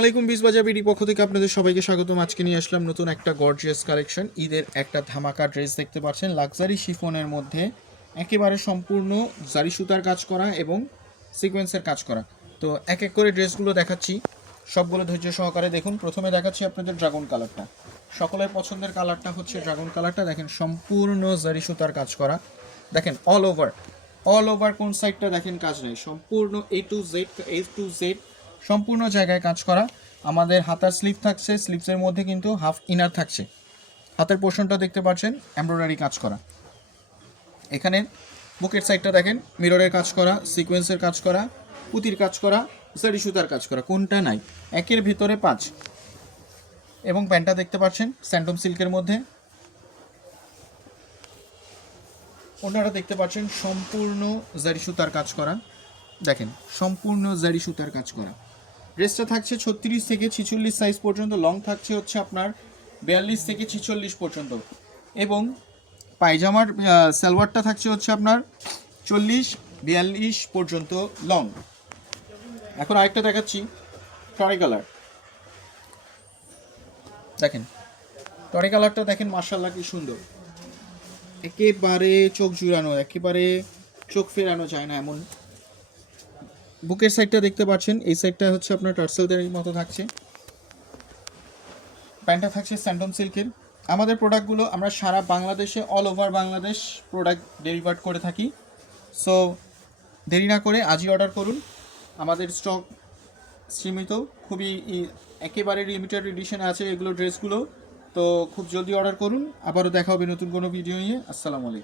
ওয়ালাইকুম বিজবাজার বিডি পক্ষ থেকে আপনাদের সবাইকে স্বাগতম। আজকে নিয়ে আসলাম নতুন একটা গর্জিয়াস কালেকশন। ঈদের একটা ধামাকা ড্রেস দেখতে পাচ্ছেন, লাক্সারি শিফনের মধ্যে একেবারে সম্পূর্ণ জারি সুতার কাজ করা এবং সিকোয়েন্সের কাজ করা। তো এক এক করে ড্রেসগুলো দেখাচ্ছি, সবগুলো ধৈর্য সহকারে দেখুন। প্রথমে দেখাচ্ছি আপনাদের ড্রাগন কালারটা, সকলের পছন্দের কালারটা হচ্ছে ড্রাগন কালারটা। দেখেন সম্পূর্ণ জারি সুতার কাজ করা, দেখেন অল ওভার কোন সাইডটা দেখেন কাজ নেই, সম্পূর্ণ এ টু জেড সম্পূর্ণ জায়গায় কাজ করা। আমাদের হাতার স্লিভ থাকছে, স্লিভসের মধ্যে কিন্তু হাফ ইনার থাকছে। হাতের পোর্শনটা দেখতে পাচ্ছেন এমব্রয়ডারি কাজ করা। এখানে বুকের সাইডটা দেখেন মিররের কাজ করা, সিকোয়েন্সের কাজ করা, পুতির কাজ করা, জারি সুতার কাজ করা, কোনটা নাই, একের ভিতরে 5। এবং প্যান্টটা দেখতে পাচ্ছেন স্যান্ডম সিল্কের মধ্যে। ওনারা দেখতে পাচ্ছেন সম্পূর্ণ জারি সুতার কাজ করা, দেখেন সম্পূর্ণ জারি সুতার কাজ করা। ড্রেসটা থাকছে 36 থেকে 46 সাইজ পর্যন্ত, লং থাকছে হচ্ছে আপনার 42 থেকে 46 পর্যন্ত, এবং পায়জামার সালোয়ারটা থাকছে হচ্ছে আপনার 40-42 পর্যন্ত লং। এখন আরেকটা দেখাচ্ছি টরি কালার, দেখেন টরি কালারটা দেখেন মাশাআল্লাহ কি সুন্দর, একেবারে চোখ জুড়ানো, একেবারে চোখ ফেরানো যায় না এমন। বুকের সাইডটা দেখতে পাচ্ছেন, এই সাইডটা হচ্ছে আপনার টার্সেলদের মতো থাকছে। প্যান্টটা থাকছে স্যান্ডম সিল্কের। আমাদের প্রোডাক্টগুলো আমরা সারা বাংলাদেশে, all over Bangladesh product deliver করে থাকি। সো দেরি না করে আজই অর্ডার করুন, আমাদের স্টক সীমিত, খুবই একেবারে লিমিটেড এডিশন আছে এগুলো ড্রেসগুলো। তো খুব জলদি অর্ডার করুন। আবারও দেখা হবে নতুন কোনো ভিডিও নিয়ে। আসসালামু আলাইকুম।